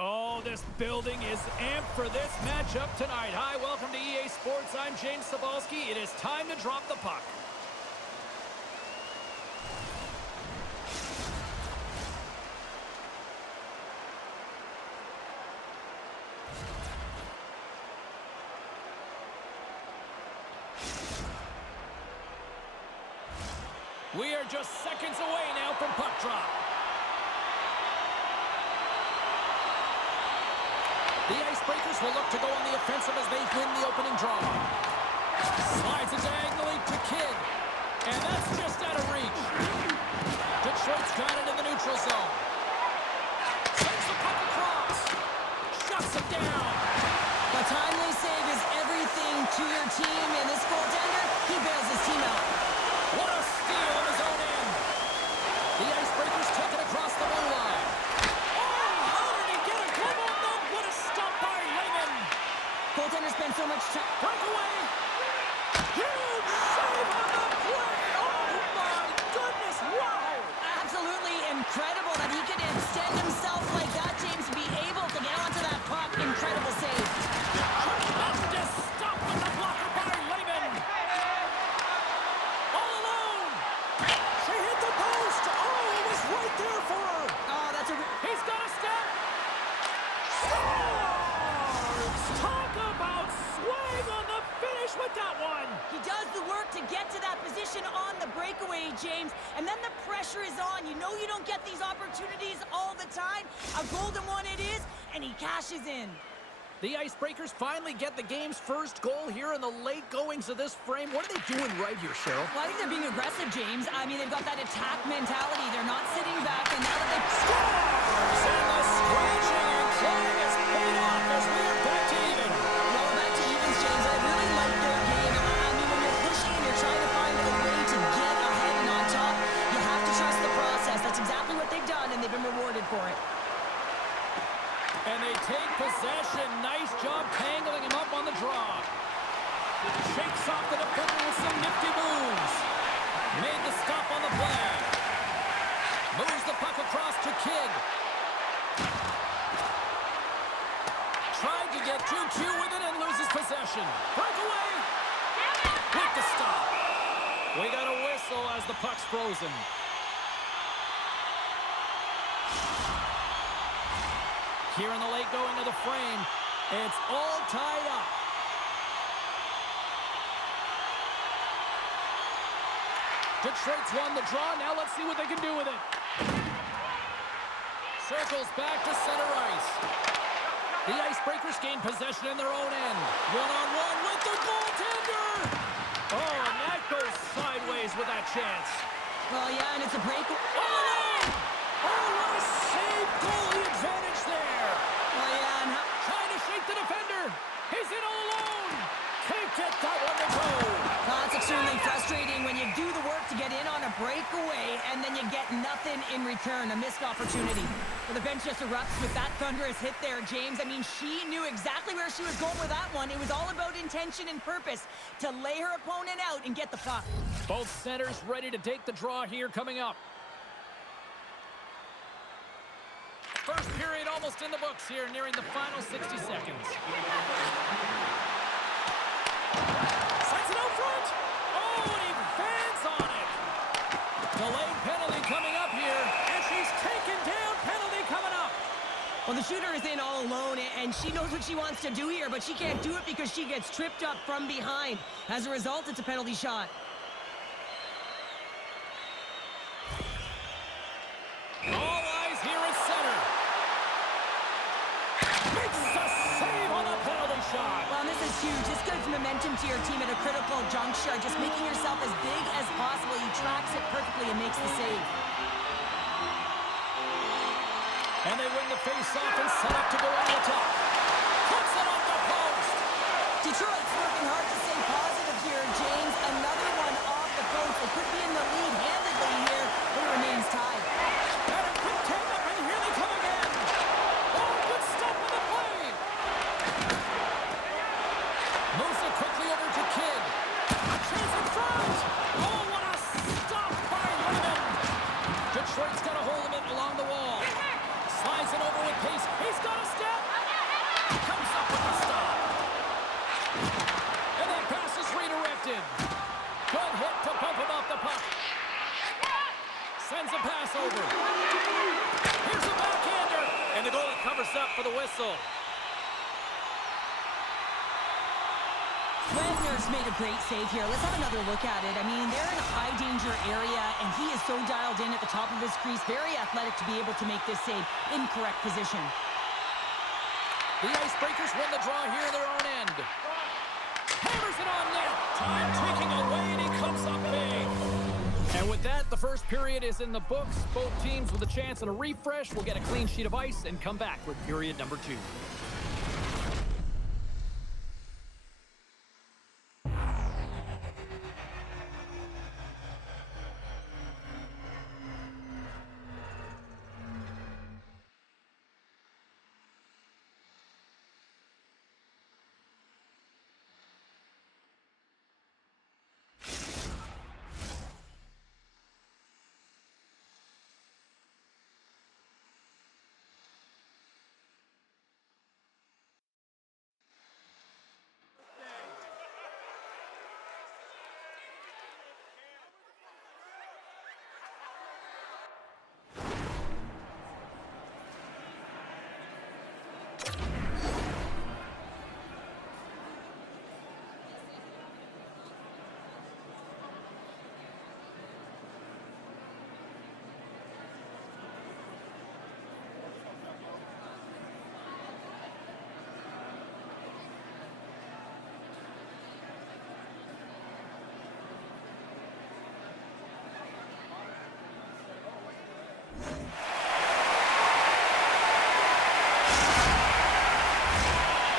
Oh, this building is amped for this matchup tonight. Hi, welcome to EA Sports. I'm James Cebulski. It is time to drop the puck. We are just seconds away now from puck drop. The Icebreakers will look to go on the offensive as they win the opening draw. Slides it diagonally to Kidd. And that's just out of reach. Detroit's got it in the neutral zone. Sends the puck across. Shuts it down. A timely save is everything to your team, and this goaltender, he bails his team out. What a steal of his own end. The Icebreakers take it across the blue line. Goaltender spent so much time. Breakaway! Huge save on the play! Oh my goodness, wow! Absolutely incredible that he could extend himself like that, James, to be able to get onto that puck. Incredible save. Tremendous stop with the blocker by Lehman. All alone! She hit the post! Oh, it was right there for her! Oh, that's a... He's got a step! Talk about swing on the finish with that one! He does the work to get to that position on the breakaway, James, and then the pressure is on. You know you don't get these opportunities all the time. A golden one it is, and he cashes in. The Icebreakers finally get the game's first goal here in the late goings of this frame. What are they doing right here, Cheryl? Well, I think they're being aggressive, James. I mean, they've got that attack mentality. They're not sitting back, and now that they've... Scores! And the scratching and clawing is paid off as we are back to even. No, back to evens, James. I really like their game. I mean, when you're pushing and you're trying to find a way to get ahead and on top, you have to trust the process. That's exactly what they've done, and they've been rewarded for it. And they take possession. Nice job tangling him up on the draw. Shakes off the defender with some nifty moves. Made the stop on the play. Moves the puck across to Kidd. Tried to get too cute with it and loses possession. Breakaway. With the stop. We got a whistle as the puck's frozen. Here in the late going of the frame, it's all tied up. Detroit's won the draw. Now let's see what they can do with it. Circles back to center ice. The Icebreakers gain possession in their own end. One-on-one with the goaltender. Oh, and that goes sideways with that chance. Well, yeah, and it's a break. Oh, what a save! Goalie advantage there. Well, yeah, and trying to shake the defender. He's in all alone. Can't get that one to go. well, it's extremely frustrating when you do the work to get in on a breakaway and then you get nothing in return, a missed opportunity. Well, the bench just erupts with that thunderous hit there, James. I mean, she knew exactly where she was going with that one. It was all about intention and purpose to lay her opponent out and get the puck. Both centers ready to take the draw here coming up. First period almost in the books here, nearing the final 60 seconds. Sends it out front. Oh, and he fans on it. Delayed penalty coming up here, and she's taken down. Penalty coming up. Well, the shooter is in all alone, and she knows what she wants to do here, but she can't do it because she gets tripped up from behind. As a result, it's a penalty shot. All eyes here at center. Makes a save on a penalty shot. Well, this is huge. This gives momentum to your team at a critical juncture. Just making yourself as big as possible. He tracks it perfectly and makes the save. And they win the face-off and set up to go on the top. Puts it on the post. Detroit's working hard to stay positive here, James. Another one off the post. They could be in the lead handedly here, but it remains tied. And a quick take-up, and here they come again. Oh, good stop on the play. Moves it quickly over to Kidd. A chance in front. Oh, what a stop by Lehman. Detroit's got a hold of it along the wall. Slides it over with pace. He's got a Wagner's made a great save here. Let's have another look at it. I mean, they're in a high-danger area, and he is so dialed in at the top of his crease. Very athletic to be able to make this save in correct position. The Icebreakers win the draw here in their own end. Hammers it on net. Time ticking away, and he comes up big. And with that, the first period is in the books. Both teams with a chance at a refresh will get a clean sheet of ice and come back with period number 2.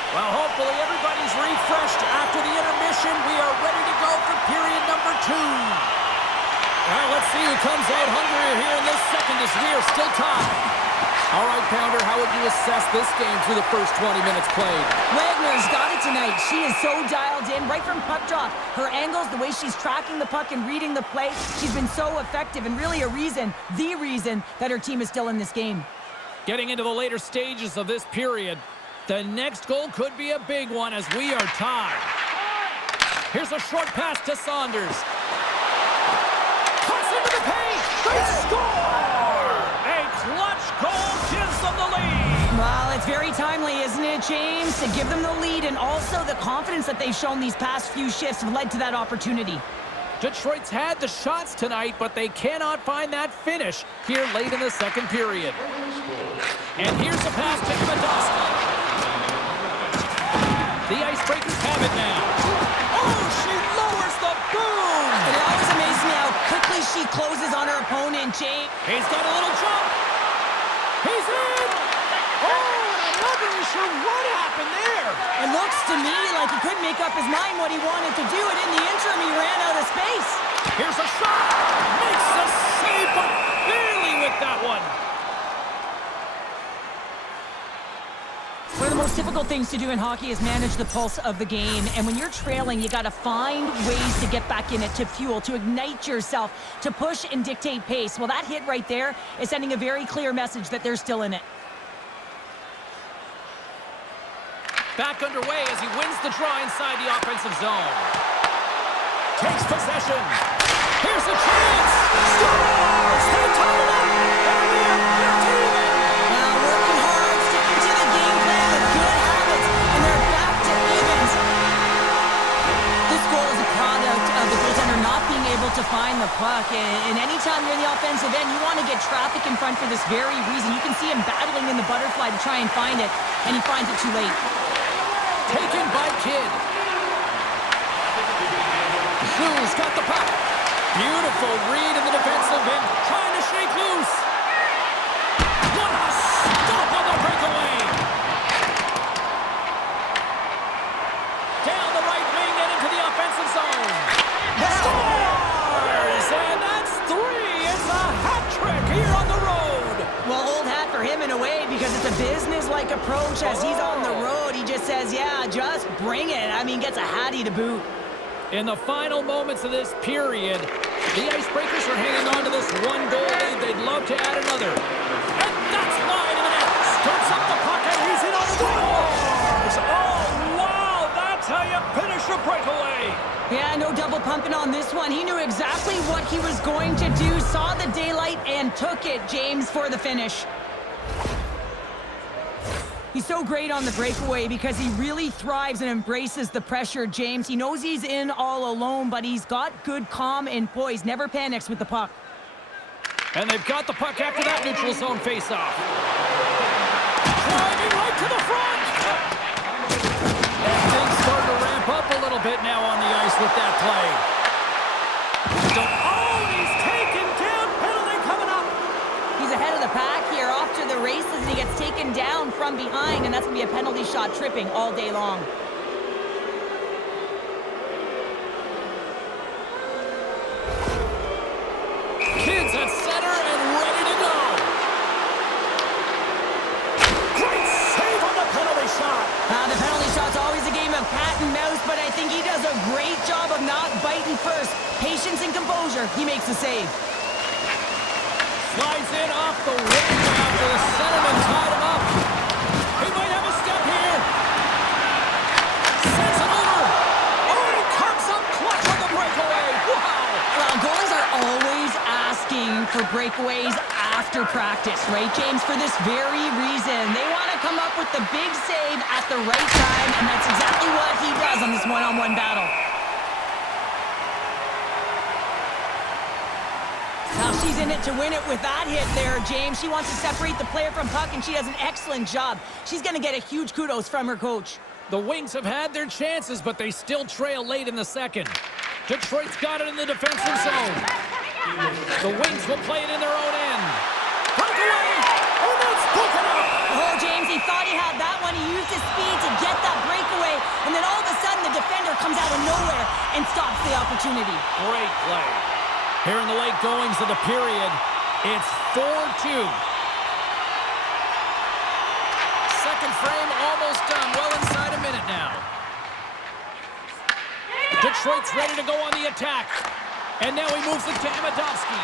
Well, hopefully everybody's refreshed after the intermission. We are ready to go for period number 2. Well, let's see who comes out hungrier here in this second as we are still tied. All right, Pounder, how would you assess this game through the first 20 minutes played? Wagner's got it tonight. She is so dialed in right from puck drop. Her angles, the way she's tracking the puck and reading the play, she's been so effective and really the reason that her team is still in this game. Getting into the later stages of this period, the next goal could be a big one as we are tied. Here's a short pass to Saunders. Cuts into the paint. They score! A clutch goal gives them the lead. Well, it's very timely, isn't it, James? To give them the lead, and also the confidence that they've shown these past few shifts have led to that opportunity. Detroit's had the shots tonight, but they cannot find that finish here late in the second period. And here's a pass to Ivadowski. The Icebreakers have it now. Oh, she lowers the boom! It always amazes me how quickly she closes on her opponent, James. He's got a little jump. He's in! Oh, I'm not really sure what happened there. It looks to me like he couldn't make up his mind what he wanted to do, and in the interim, he ran out of space. Here's a shot. Makes the save, but barely with that one. One of the most difficult things to do in hockey is manage the pulse of the game. And when you're trailing, you got to find ways to get back in it, to fuel, to ignite yourself, to push and dictate pace. Well, that hit right there is sending a very clear message that they're still in it. Back underway as he wins the draw inside the offensive zone. Takes possession. Here's a chance. Scores! They tie it up. And we are back to even. Now working hard, sticking to the game plan with good habits, and they're back to evens. This goal is a product of the goaltender not being able to find the puck. And anytime you're in the offensive end, you want to get traffic in front for this very reason. You can see him battling in the butterfly to try and find it, and he finds it too late. Taken by Kidd. Shoes got the puck. Beautiful read in the defensive end. Trying to shake loose. What a stop on the breakaway. Down the right wing and into the offensive zone. Scores! And that's 3. It's a hat trick here on the road. Well, old hat for him in a way because it's a business-like approach as he's on the road. He just says, yeah, just bring it. I mean, gets a hattie to boot. In the final moments of this period, the Icebreakers are hanging on to this one goal lead. They'd love to add another. And that's wide in the net. Starts up the puck and he's in on the scores! Oh, wow! That's how you finish a breakaway. Yeah, no double pumping on this one. He knew exactly what he was going to do, saw the daylight, and took it, James, for the finish. He's so great on the breakaway because he really thrives and embraces the pressure, James. He knows he's in all alone, but he's got good calm and poise. Never panics with the puck. And they've got the puck after that neutral zone faceoff. Driving right to the front. And things start to ramp up a little bit now on the ice with that play. Oh, he's taken down. Penalty coming up. He's ahead of the pack here, off to the races, and he gets taken down from behind, and that's going to be a penalty shot, tripping all day long. Kids at center and ready to go. Great save on the penalty shot. The penalty shot's always a game of cat and mouse, but I think he does a great job of not biting first. Patience and composure. He makes the save. Slides in off the wing after the centerman tied him up. He might have a step here. Sends it over. Oh, he comes up clutch on the breakaway. Wow. Well, goalies are always asking for breakaways after practice, right, James? For this very reason. They want to come up with the big save at the right time, and that's exactly what he does on this one-on-one battle. Now she's in it to win it with that hit there, James. She wants to separate the player from puck, and she does an excellent job. She's going to get a huge kudos from her coach. The Wings have had their chances, but they still trail late in the second. Detroit's got it in the defensive zone. The Wings will play it in their own end. Breakaway! Oh, that's broken up! Oh, James, he thought he had that one. He used his speed to get that breakaway, and then all of a sudden the defender comes out of nowhere and stops the opportunity. Great play. Here in the late goings of the period, it's 4-2. Second frame almost done. Well inside a minute now. Detroit's ready to go on the attack. And now he moves it to Amadovsky.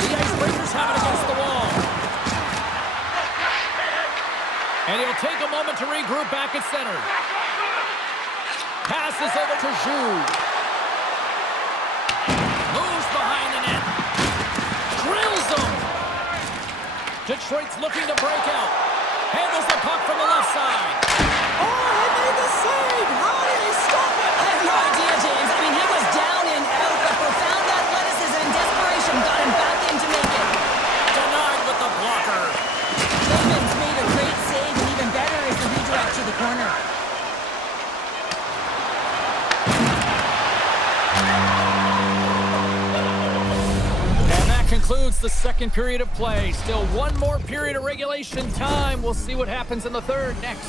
The Icebreakers have it against the wall. And he'll take a moment to regroup back at center. Passes over to Zhu. Moves behind the net. Drills him. Detroit's looking to break out. Handles the puck from the left side. Oh, he made the save. How did he stop it? I have no idea, James. I mean, he was down and out, but profound athleticism and desperation got him back in to make it. Denied with the blocker. David's made a great save, and even better is the redirect to the corner. And that concludes the second period of play. Still one more period of regulation time. We'll see what happens in the third next.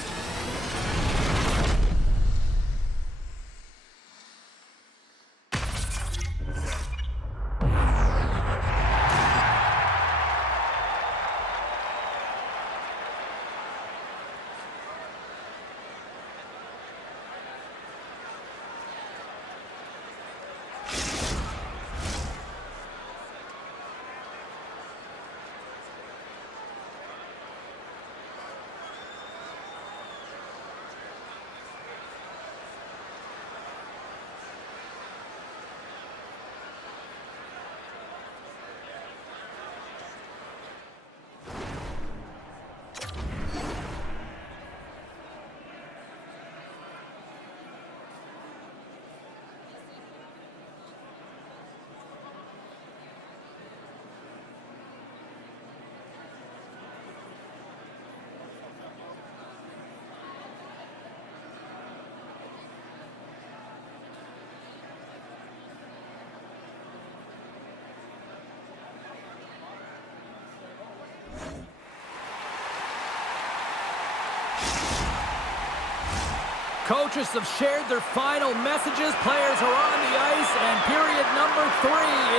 Coaches have shared their final messages. Players are on the ice, and period number 3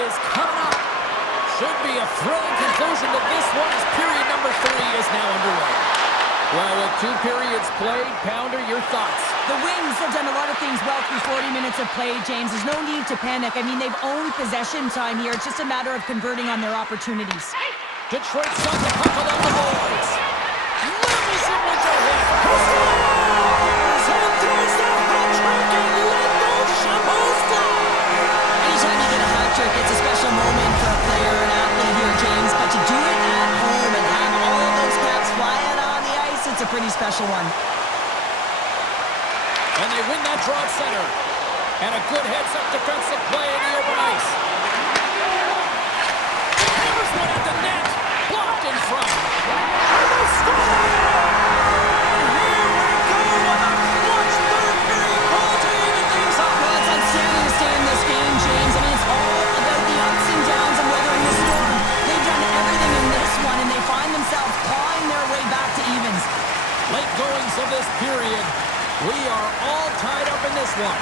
is coming up. Should be a thrilling conclusion to this one as period number 3 is now underway. Well, with 2 periods played, Pounder, your thoughts? The Wings have done a lot of things well through 40 minutes of play, James. There's no need to panic. I mean, they've owned possession time here. It's just a matter of converting on their opportunities. Detroit's got the puck along the boards. Levels it with the hit. Scores! And there's the hat trick, and let those Chapeaus fly! Anytime you get a hat trick, it's a special moment for a player or an athlete here, James. But to do it at home and have all of those pretty special one. And they win that draw at center. And a good heads-up defensive play in the open ice. Hammers one at the net. Blocked in front. And they score! Here we go on a clutch third period goal to even things up. Well, it's outstanding to stay in this game, James. I mean, it's all about the ups and downs and weathering the storm. They've done everything in this one, and they find themselves clawing their way back to evens. Late goings of this period. We are all tied up in this one.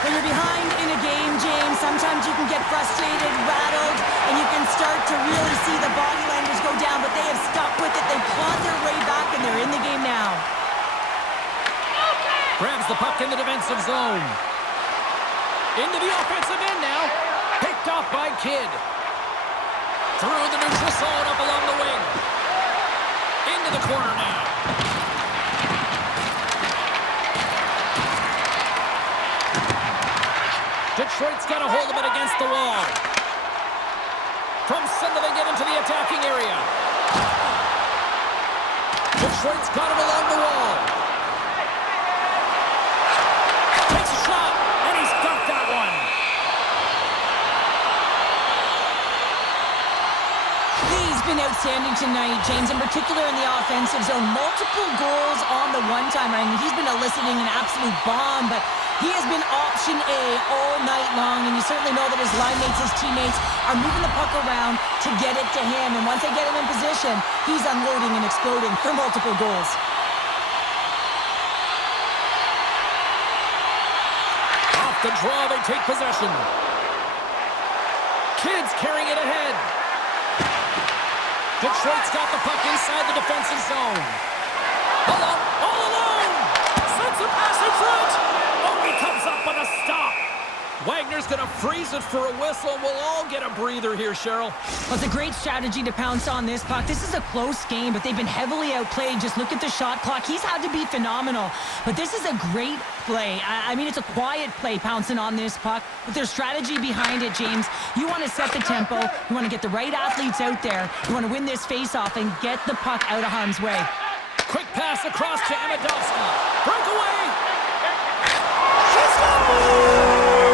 When you're behind in a game, James, sometimes you can get frustrated, rattled, and you can start to really see the body language go down, but they have stuck with it. They've clawed their way back, and they're in the game now. Grabs the puck in the defensive zone. Into the offensive end now. Picked off by Kidd. Through the neutral zone, up along the wing. Into the corner now. Detroit's got a hold of it against the wall. From center, they get into the attacking area. Detroit's got it along the wall. Takes a shot, and he's got that one. He's been outstanding tonight, James, in particular in the offensive zone. Multiple goals on the one-timer. I mean, he's been eliciting an absolute bomb, but he has been option A all night long, and you certainly know that his line mates, his teammates, are moving the puck around to get it to him. And once they get him in position, he's unloading and exploding for multiple goals. Off the draw, they take possession. Kidd's carrying it ahead. Detroit's got the puck inside the defensive zone. All alone! Sends a pass in front! Oh, he comes up with a stop! Wagner's gonna freeze it for a whistle. We'll all get a breather here, Cheryl. Well, it's a great strategy to pounce on this puck. This is a close game, but they've been heavily outplayed. Just look at the shot clock. He's had to be phenomenal. But this is a great play. I mean, it's a quiet play pouncing on this puck. But there's strategy behind it, James. You want to set the tempo. You want to get the right athletes out there. You want to win this face-off and get the puck out of harm's way. Quick pass across to Amidovsky. Breakaway! She's got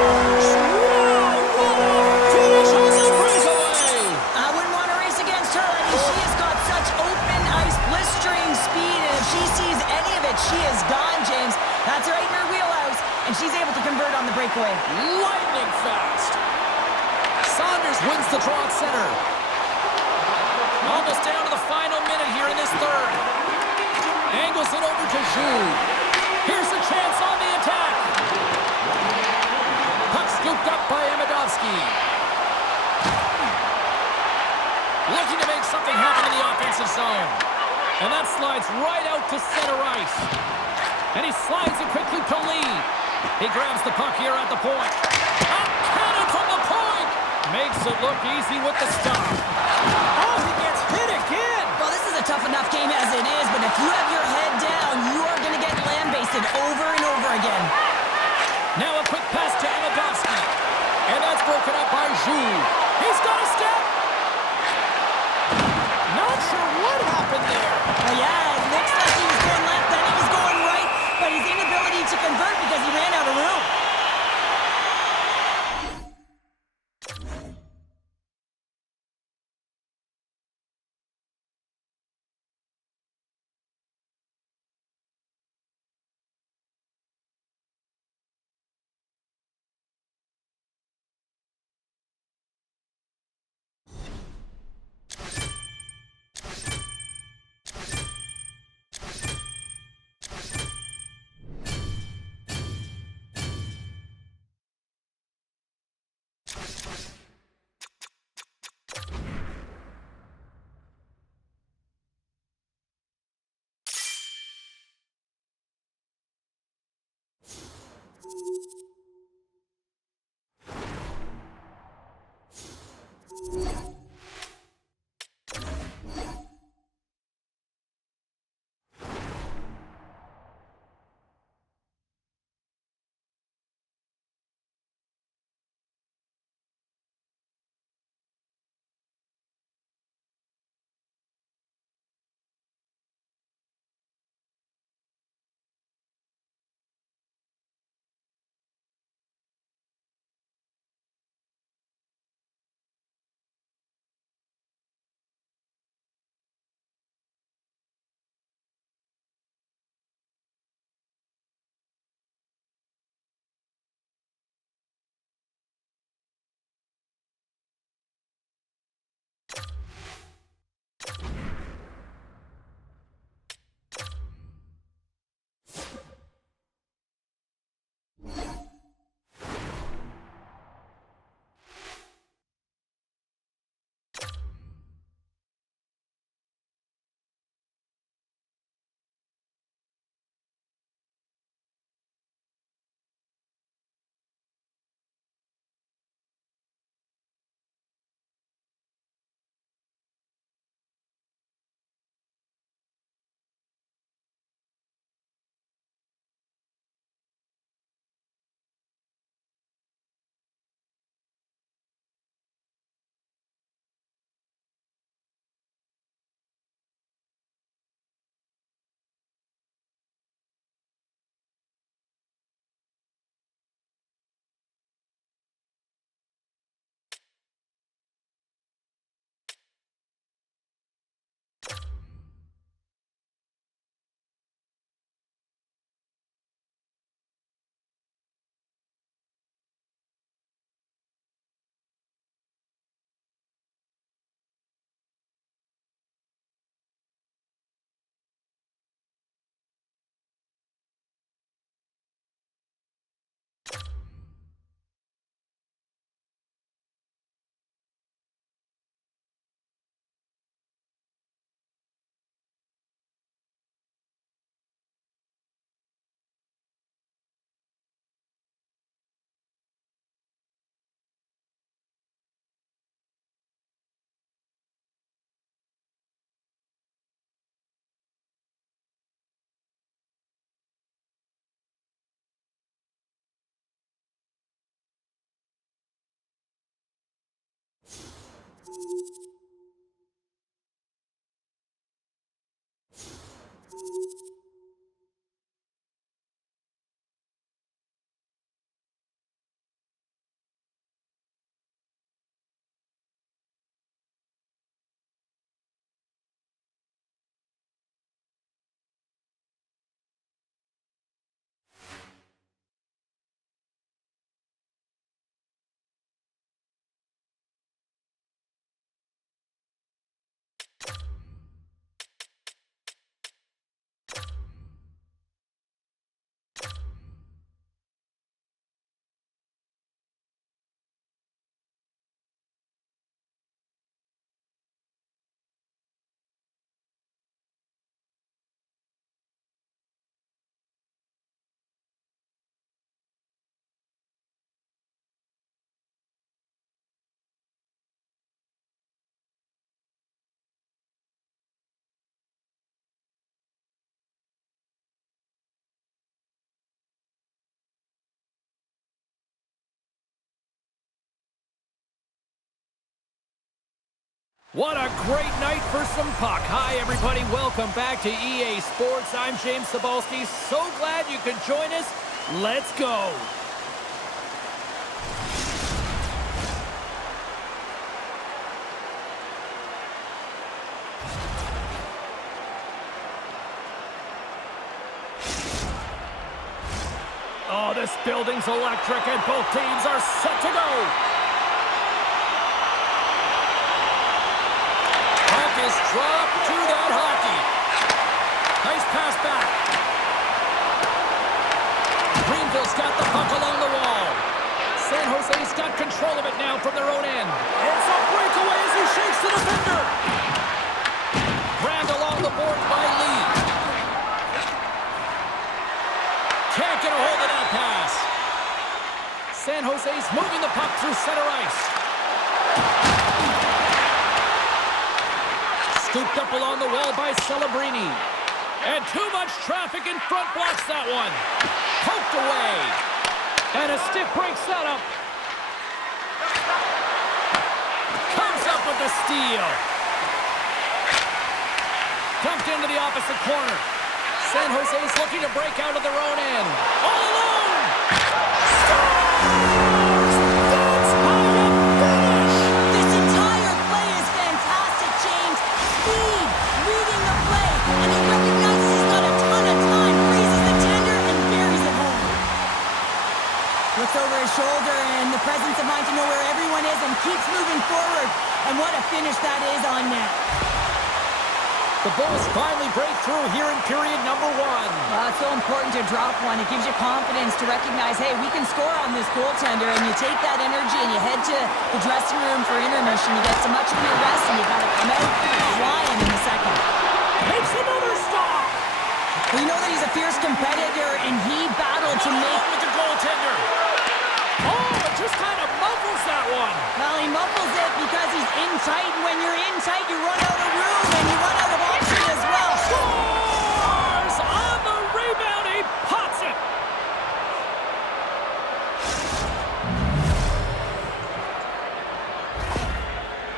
she is gone, James. That's right in her wheelhouse, and she's able to convert on the breakaway. Lightning fast. Saunders wins the draw at center. Almost down to the final minute here in this third. Angles it over to Zhu. Here's a chance on the attack. Puck scooped up by Amidovsky. Looking to make something happen in the offensive zone. And that slides right out to center ice. And he slides it quickly to Lee. He grabs the puck here at the point. A cannon from the point! Makes it look easy with the stop. Oh, he gets hit again! Well, this is a tough enough game as it is, but if you have your head down, you are going to get land-basted over and over again. Now a quick pass to Amidovsky. And that's broken up by Zhu. He's got a step! Not sure what happened there. Well, yeah, it looks like he was going left, then he was going right, but his inability to convert because he ran out of room. What a great night for some puck. Hi, everybody. Welcome back to EA Sports. I'm James Cebulski. So glad you could join us. Let's go. Oh, this building's electric, and both teams are set to go. Is dropped to that hockey. Nice pass back. Greenville's got the puck along the wall. San Jose's got control of it now from their own end. It's a breakaway as he shakes the defender. Grabbed along the board by Lee. Can't get a hold of that pass. San Jose's moving the puck through center ice. Scooped up along the wall by Celebrini. And too much traffic in front blocks that one. Poked away. And a stick breaks that up. Comes up with the steal. Dumped into the opposite corner. San Jose's looking to break out of their own end. All alone! Scores! That's how you finish! This entire play is fantastic, James. Speed, reading the play, and he recognizes he's got a ton of time, freezes the tender, and buries it home. Looks over his shoulder and the presence of mind to know where everyone is and keeps moving forward. And what a finish that is on net. The Bulls finally break through here in period number one. It's so important to drop one. It gives you confidence to recognize, hey, we can score on this goaltender, and you take that energy and you head to the dressing room for intermission. You get so much of your rest, and you got to come out flying in the second. Makes another stop. Well, you know that he's a fierce competitor, and he battled to make... with the goaltender. Oh, it just kind of muffles that one. Well, he muffles it because he's in tight, and when you're in tight, you run out of room, and you run out of option as well. Scores! On the rebound, he pots it.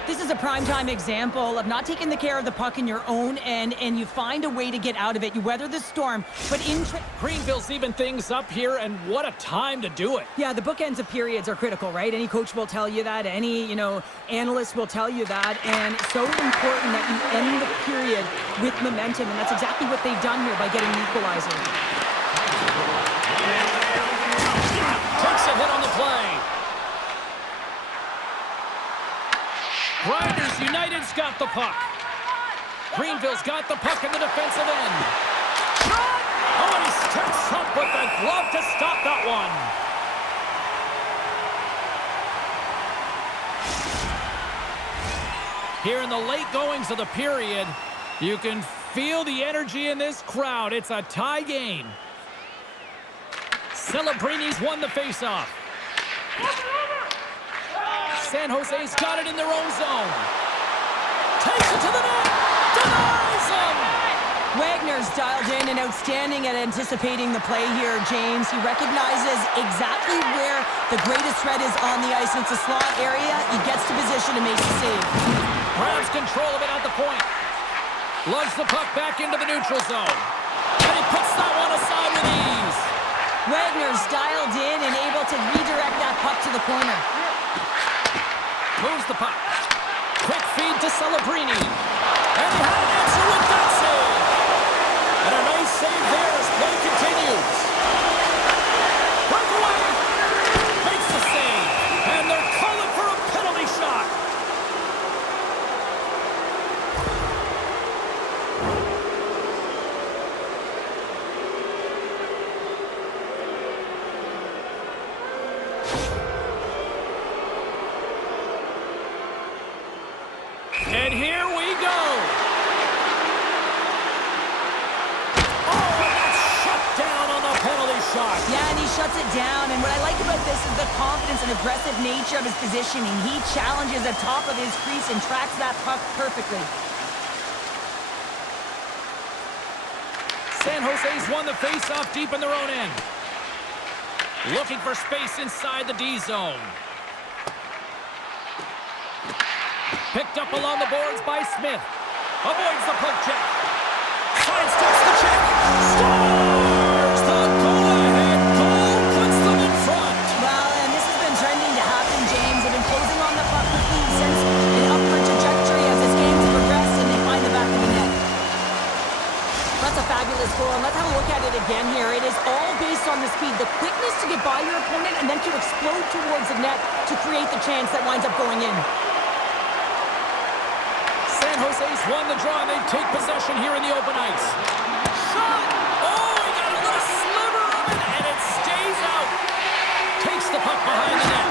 This is a primetime example of not taking the care of the puck in your own end, and you find a way to get out of it. You weather the storm, but in... Greenville's even things up here, and what a time to do it. Yeah, the bookends of periods are critical, right? Any coach will tell you that. Any, analyst will tell you that. And it's so important that you end the period with momentum, and that's exactly what they've done here by getting the equalizer. Takes a hit on the play. Grinders United's got the puck. Greenville's got the puck in the defensive end. Shot! Oh, and he steps up with the glove to stop that one. Here in the late goings of the period, you can feel the energy in this crowd. It's a tie game. Celebrini's won the faceoff. San Jose's got it in their own zone. Takes it to the net. Denies him. Wagner's dialed in and outstanding at anticipating the play here, James. He recognizes exactly where the greatest threat is on the ice. It's a slot area. He gets to position to make the save. Grabs control of it at the point. Lugs the puck back into the neutral zone. And he puts that one aside with ease. Wagner's dialed in and able to redirect that puck to the corner. Moves the puck. Quick feed to Celebrini. And he had an answer with that save. And a nice save there as play continues. Breakaway. Makes the save. And they're calling for a penalty shot. And here we go. Oh, and that's shut down on the penalty shot. Yeah, and he shuts it down. And what I like about this is the confidence and aggressive nature of his positioning. He challenges the top of his crease and tracks that puck perfectly. San Jose's won the face-off deep in their own end. Looking for space inside the D zone. Picked up along the boards by Smith. Avoids the poke check. Sidesteps the check. Scores the go-ahead goal. Puts them in front. Well, and this has been trending to happen, James. They've been closing on the puck quickly since an upward trajectory as this game's progressed, and they find the back of the net. That's a fabulous goal, and let's have a look at it again here. It is all based on the speed, the quickness to get by your opponent, and then to explode towards the net to create the chance that winds up going in. San Jose's won the draw, and they take possession here in the open ice. Shot! Oh, he got a little sliver of it, and it stays out. Takes the puck behind the net.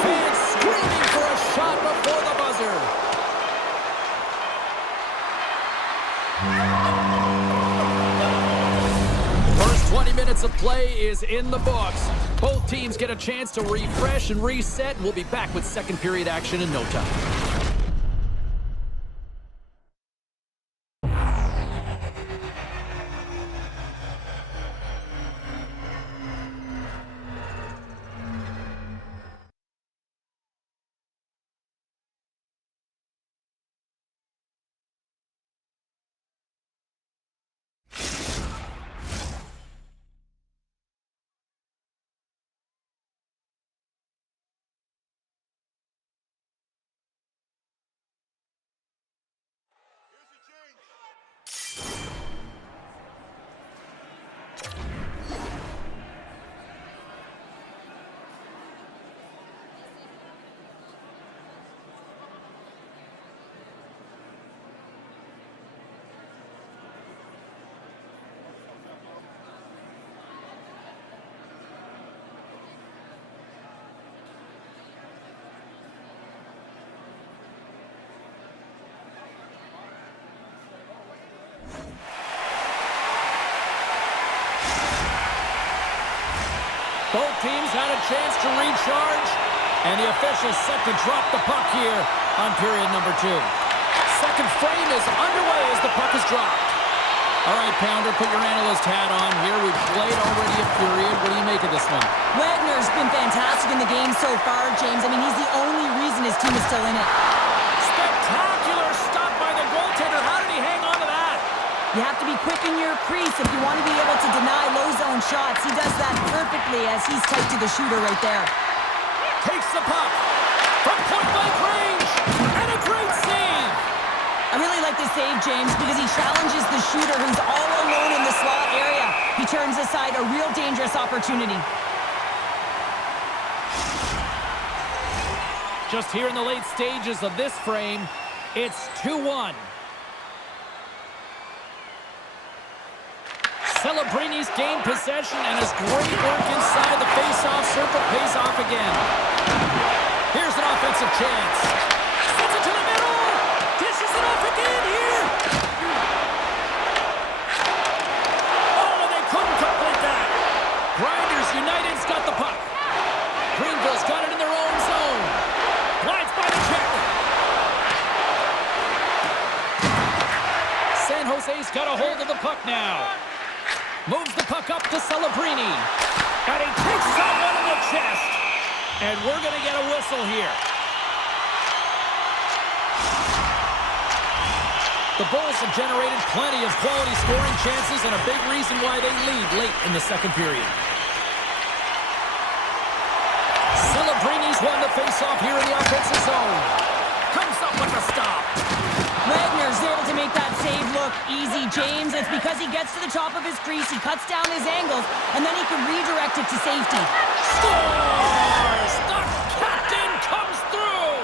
Fans screaming for a shot before the buzzer. First 20 minutes of play is in the books. Both teams get a chance to refresh and reset. We'll be back with second period action in no time. Both teams had a chance to recharge, and the officials set to drop the puck here on period number 2. Second frame is underway as the puck is dropped. All right, Pounder, put your analyst hat on here. We've played already a period. What do you make of this one? Wagner's been fantastic in the game so far, James. I mean, he's the only reason his team is still in it. Spectacular stop by the goaltender. How did he hang on to that? You have to be quick in your crease if you want to be able to deny low zone shots. He does that perfectly as he's tight to the shooter right there. Takes the puck from point-blank range, and a great save. I really like this save, James, because he challenges the shooter who's all alone in the slot area. He turns aside a real dangerous opportunity. Just here in the late stages of this frame, it's 2-1. Celebrini's gained possession, and his great work inside the face-off circle pays off again. Here's an offensive chance. Sends it to the middle. Dishes it off again here. Oh, and they couldn't complete that. Grinders United's got the puck. Greenville's got it in their own zone. Glides by the check. San Jose's United's got a hold of the puck now. Moves the puck up to Celebrini. And he takes that one in the chest. And we're going to get a whistle here. The Bulls have generated plenty of quality scoring chances and a big reason why they lead late in the second period. Celebrini's won the faceoff here in the offensive zone. Comes up with a stop. Wagner's able to make that save look easy, James. It's because he gets to the top of his crease, he cuts down his angles, and then he can redirect it to safety. Scores! The captain comes through!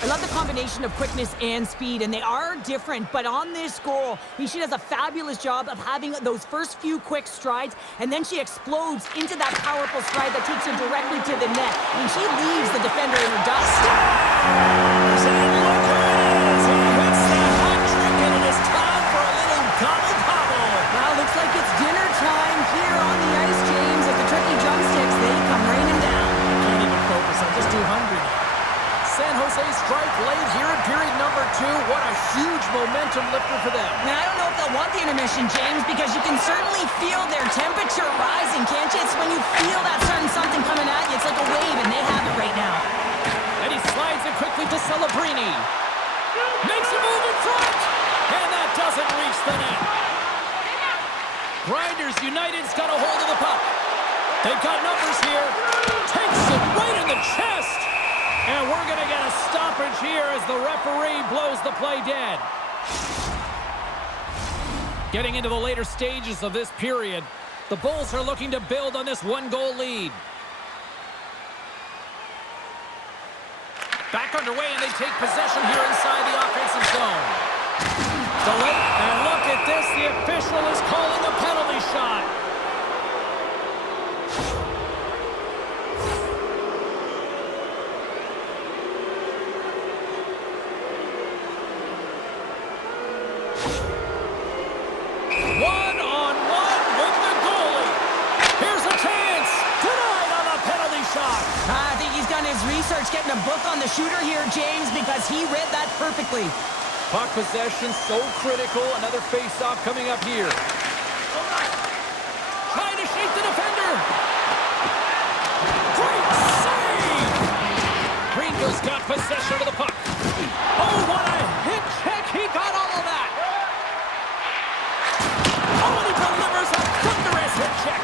I love the combination of quickness and speed, and they are different, but on this goal, she does a fabulous job of having those first few quick strides, and then she explodes into that powerful stride that takes her directly to the net. I mean, she leaves the defender in her dust. Stars! And look who it is! He hits the hat trick, and it is time for a little gobble-gobble. Well, looks like it's dinner time here on the ice, James. As the turkey drumsticks, they come raining down. I can't even focus. I'm just too hungry. San Jose strike late here in period number 2. What a huge momentum lifter for them. Now, I don't know if they'll want the intermission, James, because you can certainly feel their temperature rising, can't you? It's when you feel that certain something coming at you. It's like a wave, and they have it right now. And he slides it quickly to Celebrini. Makes a move in front. And that doesn't reach the net. Grinders United's got a hold of the puck. They've got numbers here. Takes it right in the chest. And we're going to get a stoppage here as the referee blows the play dead. Getting into the later stages of this period, the Bulls are looking to build on this one-goal lead. Back underway, and they take possession here inside the offensive zone. Delay, and look at this. The official is calling a penalty shot. One-on-one with the goalie. Here's a chance. Denied on a penalty shot. I think he's done his research getting a book on the shooter here, James, because he read that perfectly. Puck possession so critical. Another face-off coming up here. Trying to shake the defender. Great save. Gringo's got possession of the puck. Oh, what a hit check. He got all of that. Oh, and he delivers a thunderous hit check.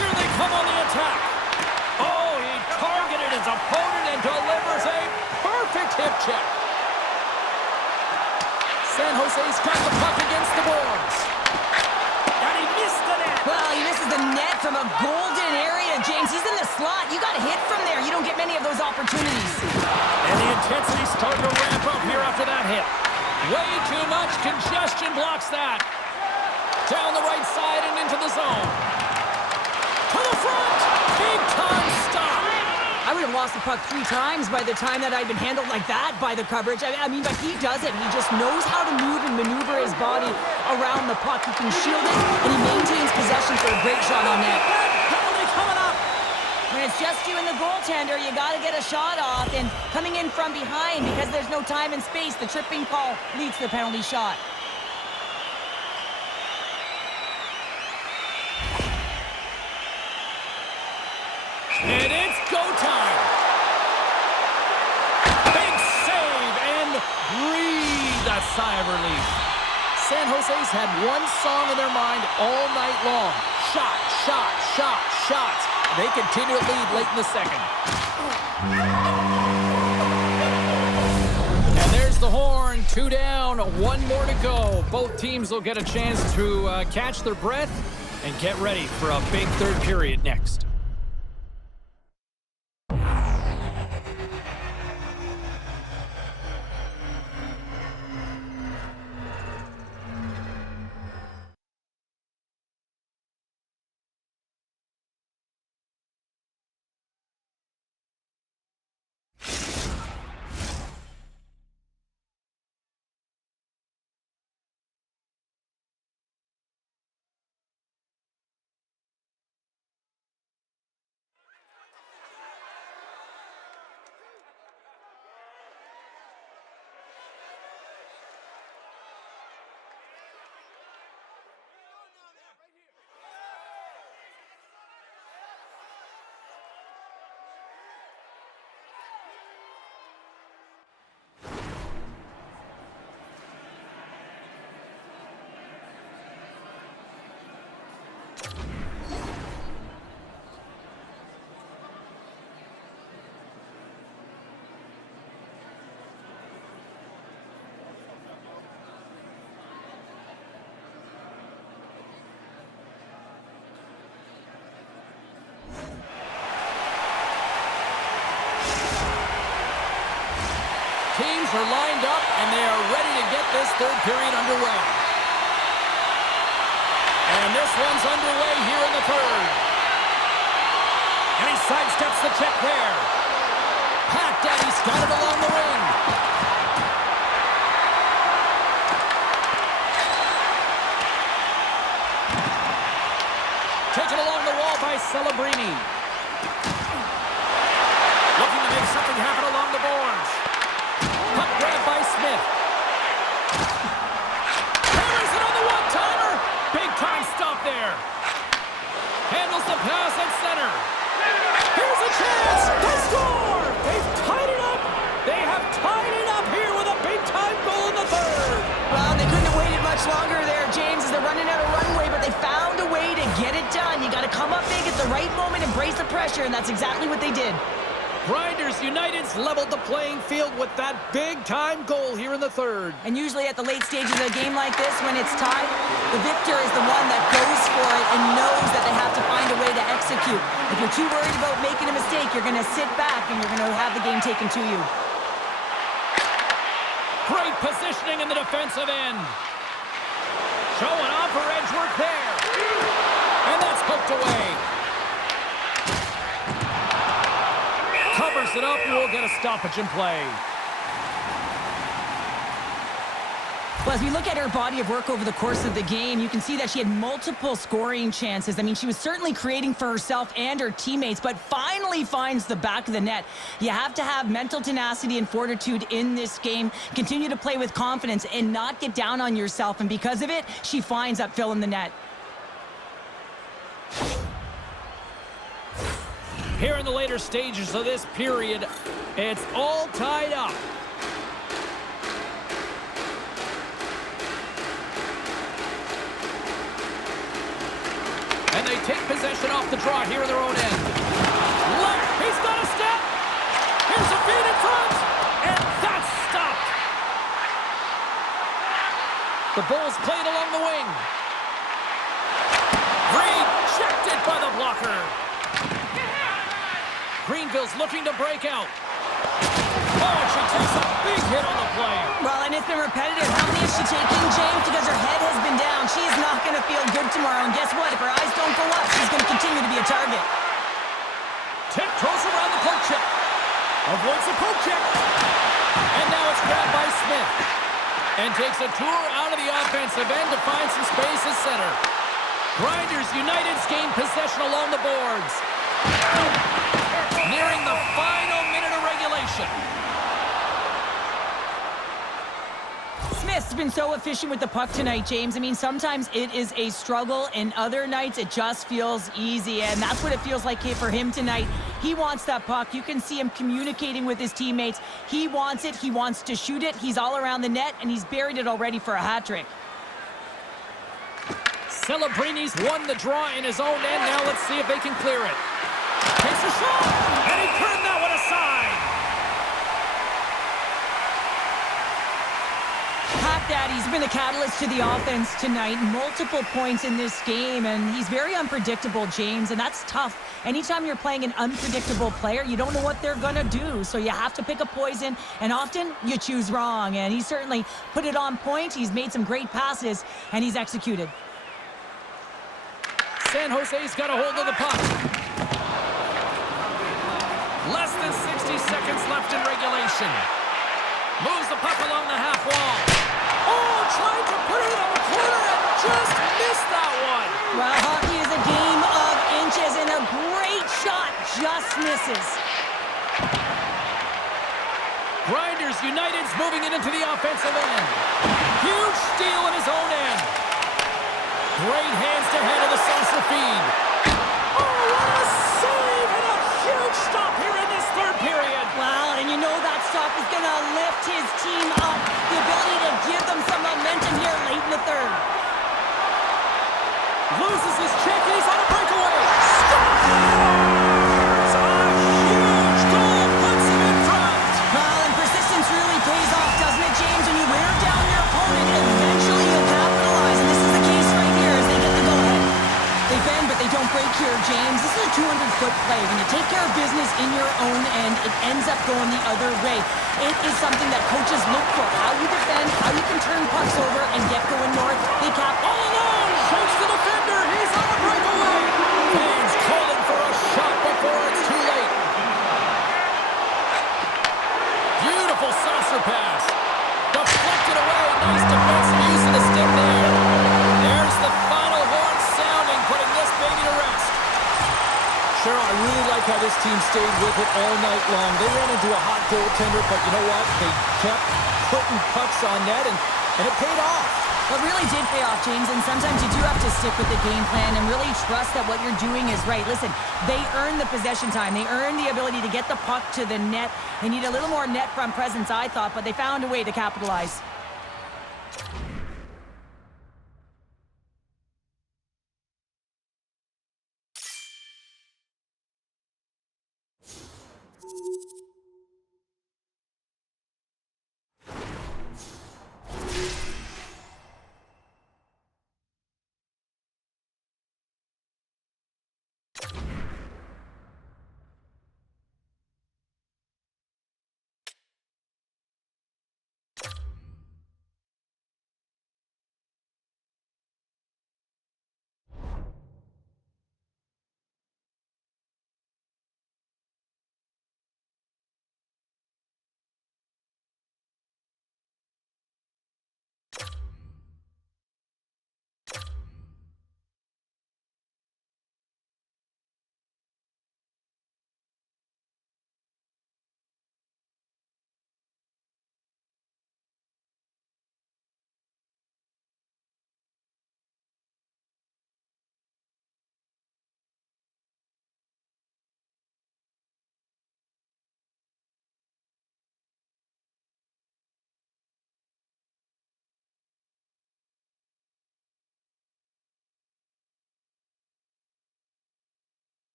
Here they come on the attack. Oh, he targeted his opponent and delivers a perfect hip check. San Jose's got the puck against the boards. And he missed the net. Well, he misses the net from a golden area, James. He's in the slot. You got to hit from there. You don't get many of those opportunities. And the intensity's starting to ramp up here after that hit. Way too much congestion blocks that. Down the right side and into the zone. To the front. Big time stop. I would have lost the puck 3 times by the time that I'd been handled like that by the coverage. I mean, but he does it. He just knows how to move and maneuver his body around the puck. He can shield it, and he maintains possession for a great shot on net. Penalty coming up. When it's just you and the goaltender, you got to get a shot off. And coming in from behind, because there's no time and space, the tripping call leads to the penalty shot. And it's go time. Big save and breathe a sigh of relief. San Jose's had one song in their mind all night long. Shot, shot, shot, shots. They continue to lead late in the second. And there's the horn. 2 down, 1 more to go. Both teams will get a chance to catch their breath and get ready for a big third period next. are lined up, and they are ready to get this third period underway. And this one's underway here in the third. And he sidesteps the check there. Pat Daddy's got it along the wing. Taken along the wall by Celebrini. Looking to make something happen along the boards. Puck grab by Smith. Hammers it on the one-timer. Big time stop there. Handles the pass at center. Here's a chance. They score. They've tied it up. They have tied it up here with a big-time goal in the third. Well, they couldn't have waited much longer there, James, as they're running out of runway, but they found a way to get it done. You got to come up big at the right moment and brace the pressure, and that's exactly what they did. Grinders United's leveled the playing field with that big-time goal here in the third. And usually at the late stages of a game like this, when it's tied, the victor is the one that goes for it and knows that they have to find a way to execute. If you're too worried about making a mistake, you're going to sit back and you're going to have the game taken to you. Great positioning in the defensive end. Showing off her edge work there. And that's poked away. Covers it up, and we'll get a stoppage in play. Well, as we look at her body of work over the course of the game, you can see that she had multiple scoring chances. I mean, she was certainly creating for herself and her teammates, but finally finds the back of the net. You have to have mental tenacity and fortitude in this game. Continue to play with confidence and not get down on yourself. And because of it, she finds that fill in the net. Here in the later stages of this period, it's all tied up. And they take possession off the draw here in their own end. Left, he's got a step. Here's a feed in front, and that's stopped. The Bulls played along the wing. Rejected by the blocker. Greenville's looking to break out. Oh, and she takes a big hit on the play. Well, and it's been repetitive. How many is she taking, James? Because her head has been down. She is not going to feel good tomorrow. And guess what? If her eyes don't go up, she's going to continue to be a target. Tiptoes around the poke check. Avoids the poke check. And now it's grabbed by Smith. And takes a tour out of the offensive end to find some space at center. Grinders United's gained possession along the boards. Nearing the final minute of regulation. Smith's been so efficient with the puck tonight, James. I mean, sometimes it is a struggle, and other nights it just feels easy, and that's what it feels like here for him tonight. He wants that puck. You can see him communicating with his teammates. He wants it. He wants to shoot it. He's all around the net, and he's buried it already for a hat trick. Celebrini's won the draw in his own end. Now let's see if they can clear it. Takes a shot, and he turned that one aside. Pat Daddy's been a catalyst to the offense tonight. Multiple points in this game, and he's very unpredictable, James, and that's tough. Anytime you're playing an unpredictable player, you don't know what they're going to do, so you have to pick a poison, and often you choose wrong, and he certainly put it on point. He's made some great passes, and he's executed. San Jose's got a hold of the puck. Less than 60 seconds left in regulation. Moves the puck along the half wall. Oh, tried to put it on the corner and just missed that one. Well, hockey is a game of inches, and a great shot just misses. Grinders United's moving it into the offensive end. Huge steal in his own end. Great hands to head of the saucer feed. Oh, what a save and a huge stop here in this third period. Wow, and you know that stop is going to lift his team up. The ability to give them some momentum here late in the third. Loses his check, and he's on a breakaway. Scores! A huge goal puts him in front. Well, and persistence really pays off, doesn't it, James? When you wear down your opponent, eventually you'll capitalize. And this is the case right here as they get the go-ahead. They bend, but they don't break here, James. This is a 200-foot play. When you take care of business in your own end, it ends up going the other way. It is something that coaches look for. How you defend, how you can turn pucks over and get going north. They cap All alone! Shakes the defender! He's on a breakaway! Fans calling for a shot before it's too late. Beautiful saucer pass. Deflected away. Nice defensive use of the stick there. There's the final horn sounding, putting this baby to rest. Cheryl, I really like how this team stayed with it all night long. They ran into a hot goaltender, but you know what? They kept putting pucks on net, and it paid off. Well, it really did pay off, James, and sometimes you do have to stick with the game plan and really trust that what you're doing is right. Listen, they earned the possession time. They earned the ability to get the puck to the net. They need a little more net front presence, I thought, but they found a way to capitalize.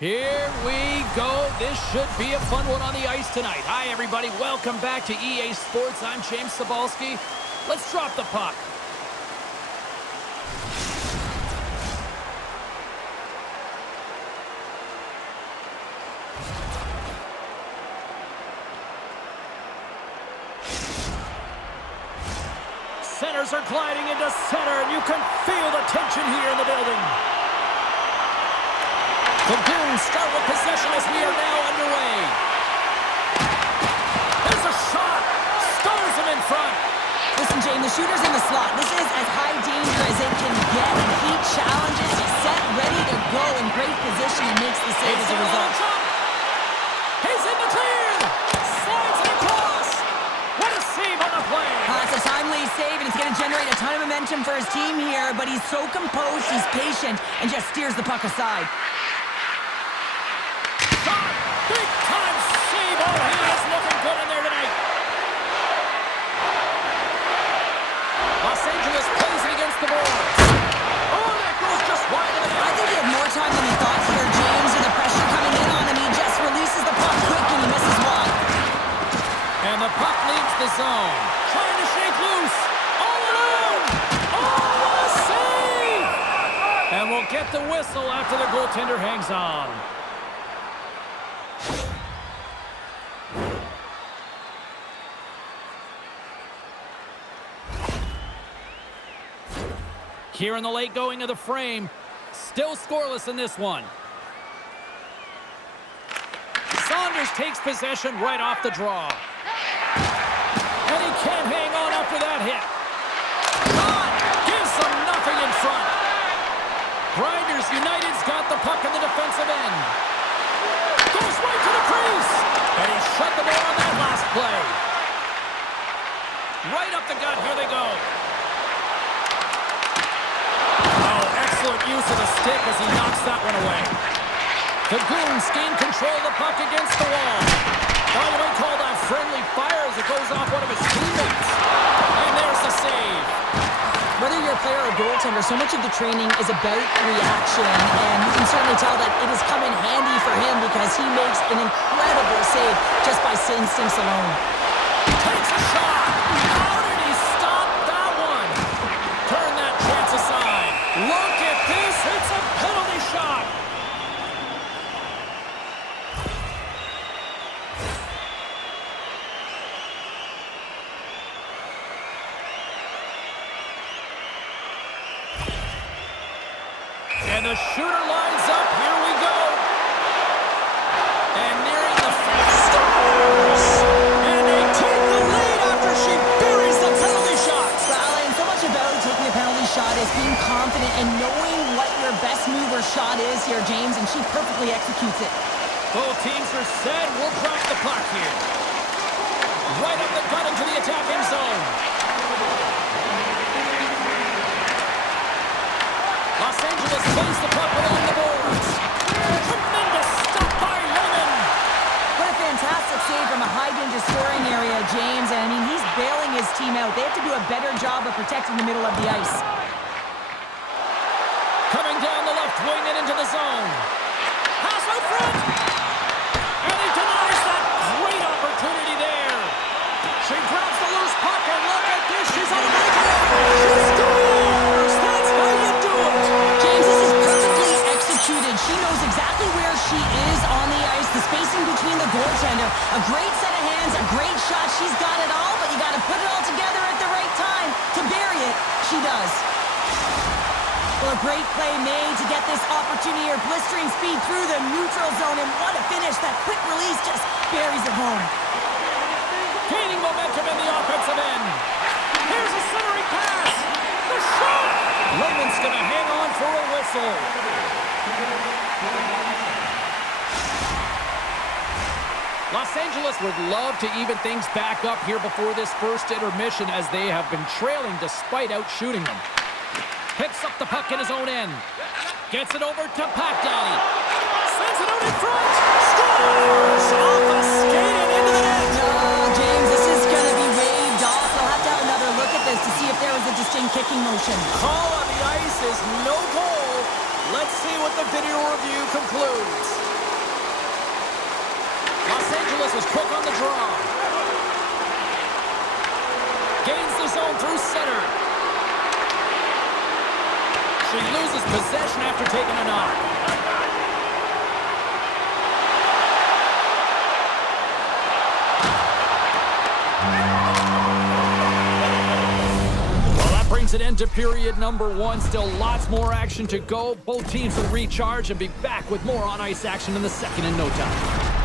Here we go. This should be a fun one on the ice tonight. Hi, everybody. Welcome back to EA Sports. I'm James Cebulski. Let's drop the puck. centers are gliding into center, and you can feel the tension here in the building. The Goons start with possession as we are now underway. There's a shot. Stars him in front. Listen, James, the shooter's in the slot. This is as high danger as it can get. He challenges, he's set, ready to go in great position, and makes the save as a result. He's in the clear. Slides it across. What a save on the play. It's a timely save, and it's going to generate a ton of momentum for his team here, but he's so composed, he's patient, and just steers the puck aside. Shot. Big time save. Oh, he is looking good in there tonight. Los Angeles plays it against the boards. Oh, that goes just wide of the net. I think he had more time than he thought here, James, with the pressure coming in on him. He just releases the puck quick, and he misses wide. And the puck leaves the zone. Trying to shake loose. All alone. Oh, what a save! And we'll get the whistle after the goaltender hangs on. Here in the late going of the frame. Still scoreless in this one. Saunders takes possession right off the draw. And he can't hang on after that hit. Shot! Gives them nothing in front. Grinders United's got the puck in the defensive end. Goes right to the crease. And he shut the door on that last play. Right up the gut. Here they go. Excellent use of the stick as he knocks that one away. The Goons gain control of the puck against the wall. Oh, you might call that friendly fire as it goes off one of his teammates. And there's the save. Whether you're a player or a goaltender, so much of the training is about reaction, and you can certainly tell that it has come in handy for him because he makes an incredible save just by instincts alone. Takes a shot. How did he stop that one? Turn that chance aside. Look at this. It's a penalty shot. And the shooter lines up. Here we go. And nearing the stars. And they take the lead after she buries the penalty shot. And so much about taking a penalty shot is being confident and knowing what your best move or shot is here, James, and she perfectly executes it. Both teams are set. We'll drop the puck here. Right up the gut into the attacking zone. Los Angeles plays the puck along the boards. Tremendous stop by Lemon. What a fantastic save from a high-danger scoring area, James. And, I mean, he's bailing his team out. They have to do a better job of protecting the middle of the ice. Coming down the left wing and into the zone. Pass out front. And he denies that great opportunity there. She grabs the loose puck, and look at this. She's on the breakaway. She scores. That's how you do it. James, this is perfectly executed. She knows exactly where she is on the ice, the spacing between the goaltender. A great set of hands, a great shot. She's got it all, but you got to put it all together at the right time to bury it. She does. Well, a great play made to get this opportunity here. Blistering speed through the neutral zone, and what a finish. That quick release just buries it home. Gaining momentum in the offensive end. Here's a centering pass. The shot. Lehman's going to hang on for a whistle. Los Angeles would love to even things back up here before this first intermission as they have been trailing despite outshooting them. Picks up the puck in his own end. Gets it over to Pat Daddy. Sends it out in front. Scores! Off a skate and into the net. James, this is going to be waved off. We'll have to have another look at this to see if there was a distinct kicking motion. Call on the ice is no goal. Let's see what the video review concludes. Los Angeles was quick on the draw. Gains the zone through center. She loses possession after taking a knock. brings an end to period number 1. Still lots more action to go. Both teams will recharge and be back with more on-ice action in the second in no time.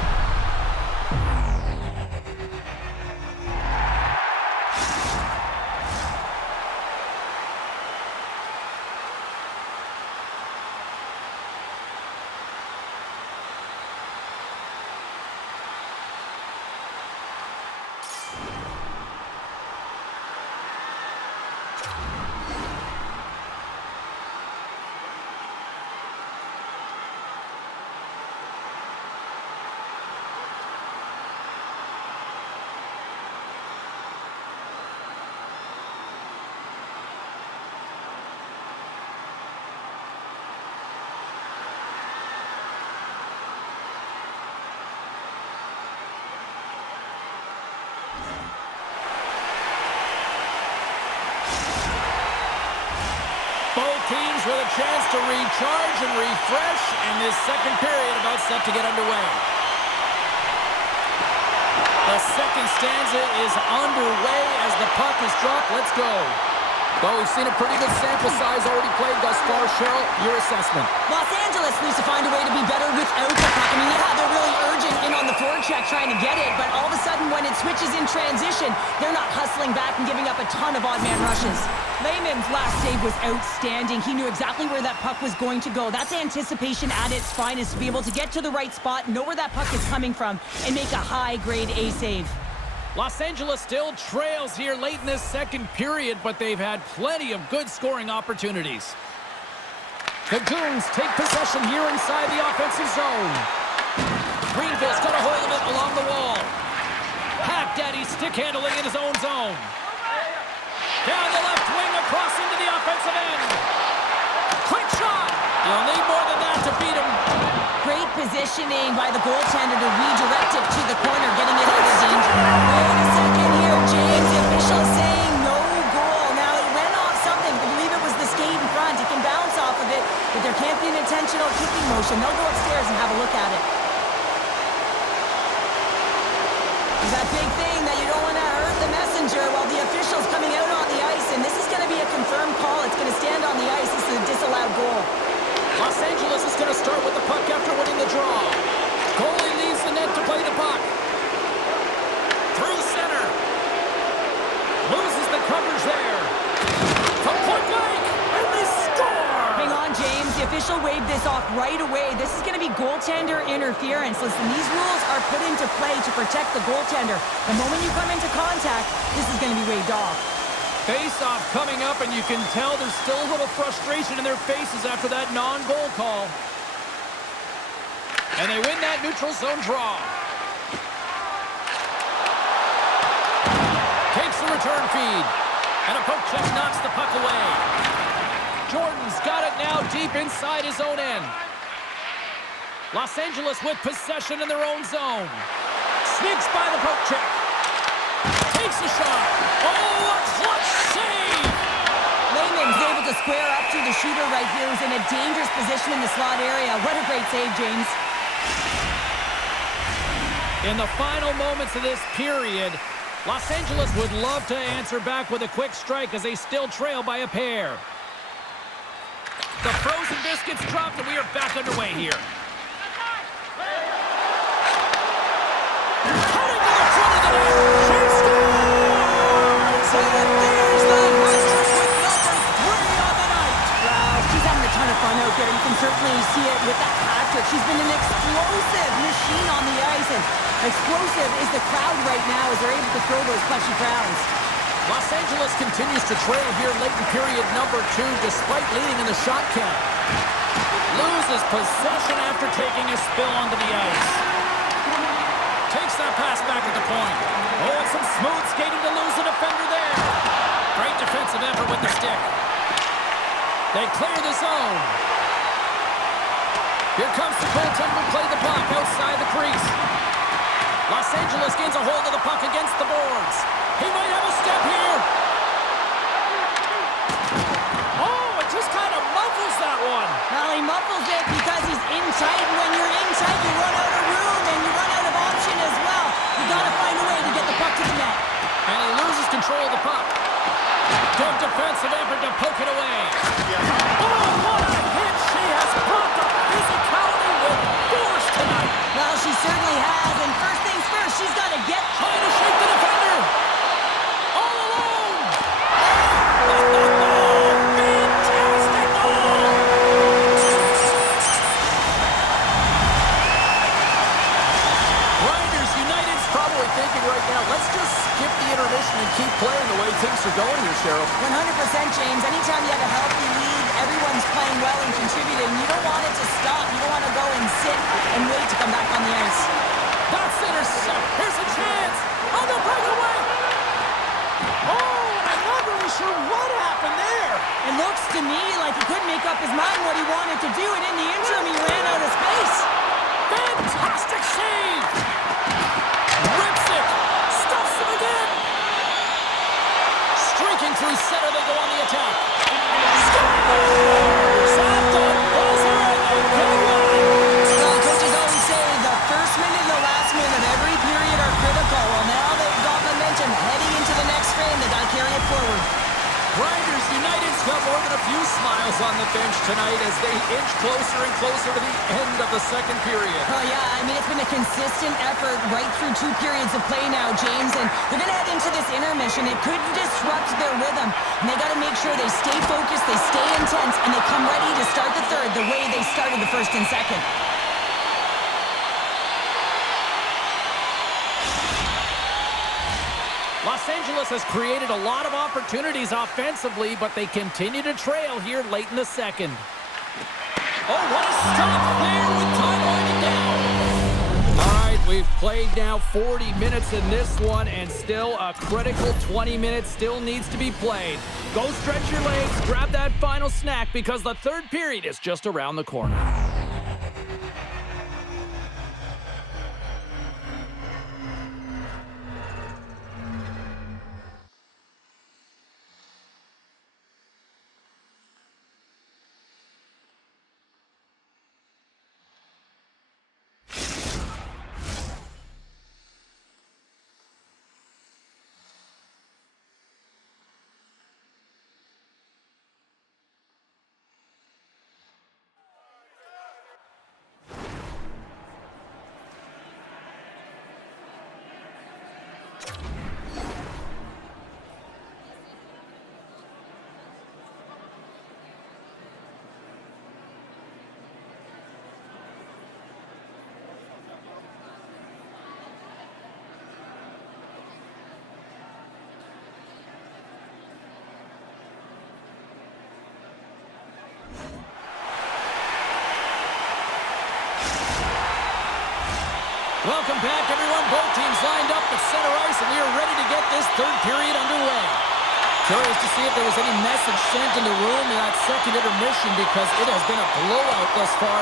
Both teams with a chance to recharge and refresh, and this second period about set to get underway. The second stanza is underway as the puck is dropped. Let's go. Well, we've seen a pretty good sample size already played thus far. Cheryl, your assessment. Los Angeles needs to find a way to be better without the puck. I mean, yeah, they're really urgent in on the forecheck trying to get it, but all of a sudden when it switches in transition, they're not hustling back and giving up a ton of odd man rushes. Lehman's last save was outstanding. He knew exactly where that puck was going to go. That's anticipation at its finest, to be able to get to the right spot, know where that puck is coming from, and make a high-grade A save. Los Angeles still trails here late in this second period, but they've had plenty of good scoring opportunities. The Goons take possession here inside the offensive zone. Greenville's got a hold of it along the wall. Hack Daddy stick handling in his own zone. Down the left wing across into the offensive end. Quick shot! You'll need more than that to beat him. Great positioning by the goaltender to redirect it to the corner, getting it out of danger. Wait a second here, James. The official is saying no goal. Now, it went off something. I believe it was the skate in front. It can bounce off of it, but there can't be an intentional kicking motion. They'll go upstairs and have a look at it. There's that big thing that you don't want to hurt the messenger while the official's coming out on the ice, and this is going to be a confirmed call. It's going to stand on the ice. This is a disallowed goal. Los Angeles is going to start with the puck after winning the draw. Goalie leaves the net to play the puck. Through center. Loses the coverage there. From point blank, and they score! Hang on, James. The official waved this off right away. This is going to be goaltender interference. Listen, these rules are put into play to protect the goaltender. The moment you come into contact, this is going to be waved off. Face-off coming up, and you can tell there's still a little frustration in their faces after that non-goal call. And they win that neutral zone draw. Takes the return feed. And a poke check knocks the puck away. Jordan's got it now deep inside his own end. Los Angeles with possession in their own zone. Sneaks by the poke check. Takes a shot. Oh, a clutch save! Lehman's able to square up to the shooter right here, who's in a dangerous position in the slot area. What a great save, James. In the final moments of this period, Los Angeles would love to answer back with a quick strike as they still trail by a pair. The frozen biscuits dropped, and we are back underway here. Cutting to the front of the net. She scores! And there's the hat-trick with number 3 on the night. Wow, she's having a ton of fun out there. You can certainly see it with that hat-trick. She's been an explosive machine on the ice, and explosive is the crowd right now as they're able to throw those plushy crowns. Los Angeles continues to trail here late in period number 2 despite leading in the shot count. Loses possession after taking a spill onto the ice. Takes that pass back at the point. Oh, and some smooth skating to lose the defender there. Great defensive effort with the stick. They clear the zone. Here comes the goaltender to play the puck outside the crease. Los Angeles gains a hold of the puck against the boards. He might have a step here. Oh, it just kind of muffles that one. Well, he muffles it because he's in tight, and when you're in tight, you run out of room, and you run out of option as well. You got to find a way to get the puck to the net. And he loses control of the puck. Good defensive effort to here, Cheryl. 100%, James. Anytime you have a healthy lead, everyone's playing well and contributing. You don't want it to stop. You don't want to go and sit and wait to come back on the ice. That's intercept. Here's a chance. On the breakaway. Oh, and I'm not really sure what happened there. It looks to me like he couldn't make up his mind what he wanted to do, and in the interim, he ran out of space. Fantastic save. Rips it. Stuffs him again. Streaking through center, they go on the attack. Scores! At the buzzer, and they get one. Well, coaches always say the first minute and the last minute of every period are critical. Well, now they've got momentum heading into the next frame. They got to carry it forward. Grinders United's got more than a few smiles on the bench tonight as they inch closer and closer to the end of the second period. Oh, yeah, I mean, it's been a consistent effort right through 2 periods of play now, James, and they're going to head into this intermission. It could disrupt their rhythm, and they got to make sure they stay focused, they stay intense, and they come ready to start the third the way they started the first and second. Los Angeles has created a lot of opportunities offensively, but they continue to trail here late in the second. Oh, what a stop there with time winding down. All right, we've played now 40 minutes in this one, and still a critical 20 minutes still needs to be played. Go stretch your legs, grab that final snack, because the third period is just around the corner. Welcome back, everyone. Both teams lined up at center ice, and we are ready to get this third period underway. Curious to see if there was any message sent in the room in that second intermission, because it has been a blowout thus far.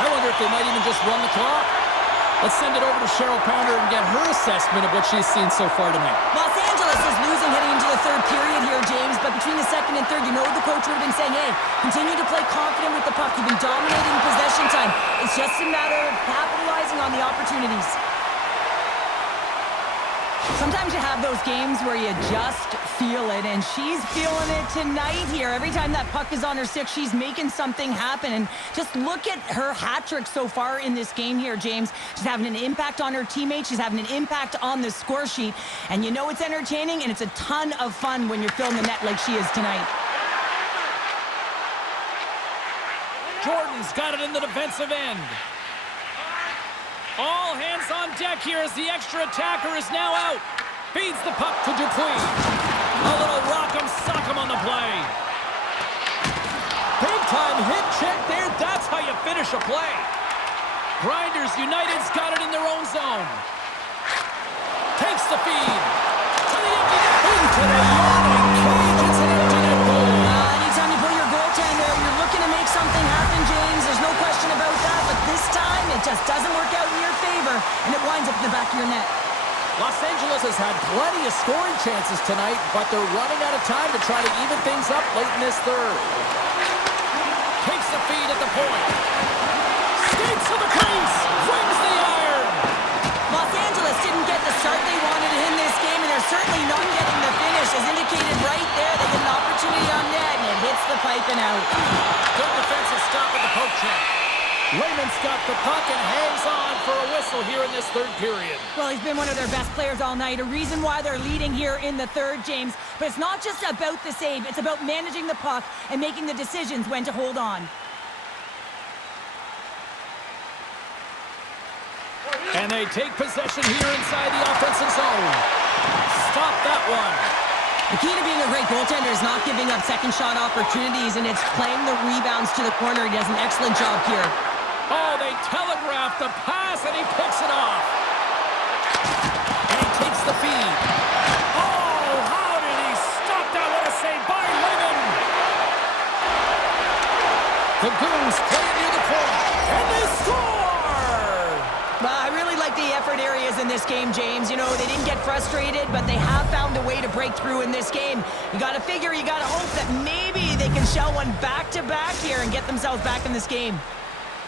I wonder if they might even just run the clock. Let's send it over to Cheryl Pounder and get her assessment of what she's seen so far tonight. Los Angeles is losing heading into the third period here, James, but between the second and third, you know the coach would have been saying, hey, continue to play confident with the puck. You've been dominating possession time. It's just a matter of capitalizing on the opportunities. Sometimes you have those games where you just feel it, and she's feeling it tonight here. Every time that puck is on her stick, she's making something happen. And just look at her hat trick so far in this game here, James. She's having an impact on her teammates. She's having an impact on the score sheet. And you know it's entertaining, and it's a ton of fun when you're filling the net like she is tonight. Jordan's got it in the defensive end. All hands on deck here as the extra attacker is now out. Feeds the puck to Dupuis. A little rock'em sock'em on the play. Big time hit check there. That's how you finish a play. Grinders United's got it in their own zone. Takes the feed. To the empty net. Into the yawning cage. It's an empty net goal. Anytime you put your goaltender, you're looking to make something happen, James. There's no question about that. But this time, it just doesn't work out in your favor, and it winds up in the back of your net. Los Angeles has had plenty of scoring chances tonight, but they're running out of time to try to even things up late in this third. Takes the feed at the point. Skates to the crease. Wings the iron. Los Angeles didn't get the start they wanted in this game, and they're certainly not getting the finish. As indicated right there, they get an opportunity on net, and it hits the pipe and out. Good defensive stop with the poke check. Layman's got the puck and hangs on for a whistle here in this third period. Well, he's been one of their best players all night, a reason why they're leading here in the third, James. But it's not just about the save, it's about managing the puck and making the decisions when to hold on. And they take possession here inside the offensive zone. Stop that one. The key to being a great goaltender is not giving up second shot opportunities, and it's playing the rebounds to the corner. He does an excellent job here. Oh, they telegraphed the pass, and he picks it off. And he takes the feed. Oh, how did he stop that? What a save by Lemon. The Goons play near the corner, and they score! Well, I really like the effort areas in this game, James. You know, they didn't get frustrated, but they have found a way to break through in this game. You got to figure, you got to hope that maybe they can shell one back-to-back here and get themselves back in this game.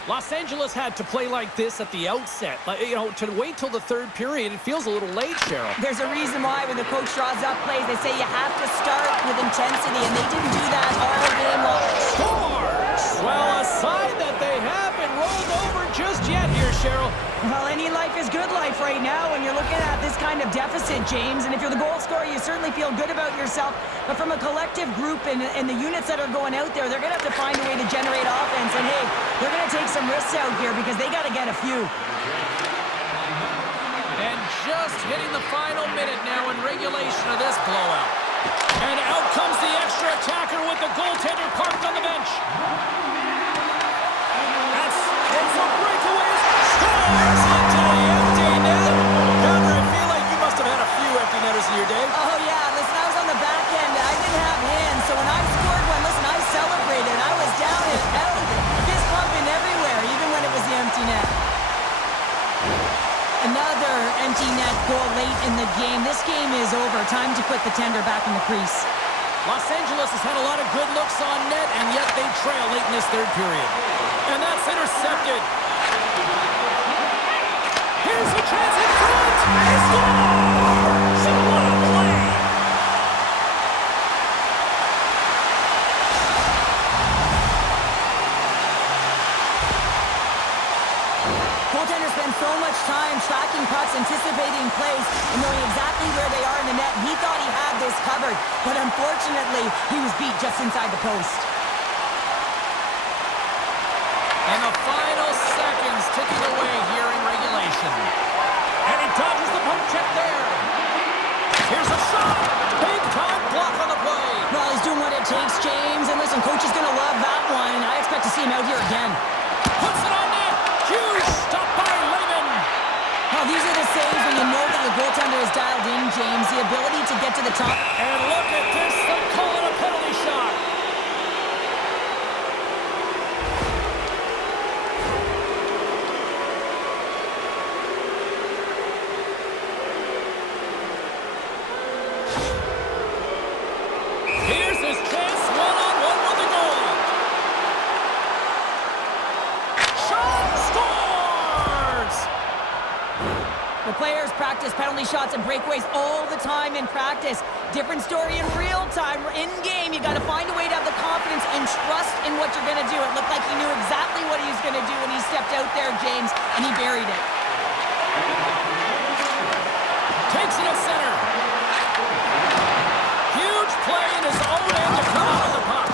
Los Angeles had to play like this at the outset. To wait till the third period, it feels a little late, Cheryl. There's a reason why when the coach draws up plays, they say you have to start with intensity, and they didn't do that all game long. Scores! Well, a sign that they haven't rolled over just yet here, Cheryl. Well, any life is good life right now when you're looking at this kind of deficit, James. And if you're the goal scorer, you certainly feel good about yourself. But from a collective group and the units that are going out there, they're going to have to find a way to generate offense. And, hey, they're going to take some risks out here because they got to get a few. And just hitting the final minute now in regulation of this blowout. And out comes the extra attacker with the goaltender parked on the bench. It's a breakaway. Scores into the empty net. Gunner, I feel like you must have had a few empty netters in your day. Oh, yeah. Listen, I was on the back end. I didn't have hands. So when I scored one, listen, I celebrated. I was down and out, fist pumping everywhere, even when it was the empty net. Another empty net goal late in the game. This game is over. Time to put the tender back in the crease. Los Angeles has had a lot of good looks on net, and yet they trail late in this third period. And that's intercepted. Here's a chance in front. He scores! What a play! Goaltenders spend so much time tracking pucks, anticipating plays, and knowing exactly where they are in the net. He thought he had this covered, but unfortunately, he was beat just inside the post. And the final seconds ticking away here in regulation. And he dodges the poke check there. Here's a shot. Big time block on the play. Well, he's doing what it takes, James. And listen, coach is going to love that one. I expect to see him out here again. Puts it on net. Huge stop by Lehman. Well, these are the saves when you know that your goaltender is dialed in, James. The ability to get to the top. And look at this. They're calling a penalty shot. Here's his chance, one-on-one with the goalie. Shot, scores! The players practice penalty shots and breakaways all the time in practice. Different story in real time. In game, you got to find a way to have the confidence and trust in what you're going to do. It looked like he knew exactly what he was going to do when he stepped out there, James, and he buried it. Takes it at center. Huge play in his own end to come out of the puck.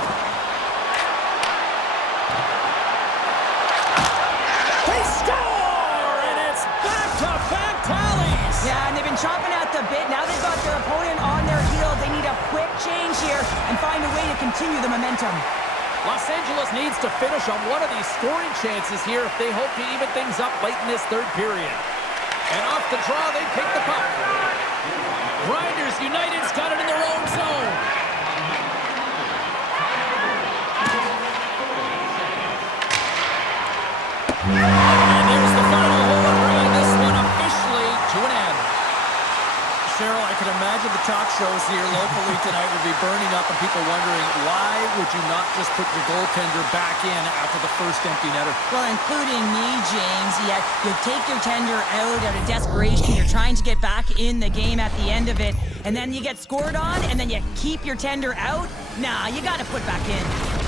They score! And it's back-to-back tallies. Yeah, and they've been chopping at the bit. Now they've got their opponent on their heels. They need a quick change here and find a way to continue the momentum. Los Angeles needs to finish on one of these scoring chances here if they hope to even things up late in this third period. And off the draw, they pick the puck. Grinders United's got it in their own zone. And there's the final horn, bringing this one officially to an end. Cheryl, I can imagine the talk shows here locally tonight would be burning up and people wondering, why would you not just put your goaltender back in after the first empty netter? Well, including me, James. You take your tender out of desperation. You're trying to get back in the game at the end of it. And then you get scored on, and then you keep your tender out? Nah, you got to put back in.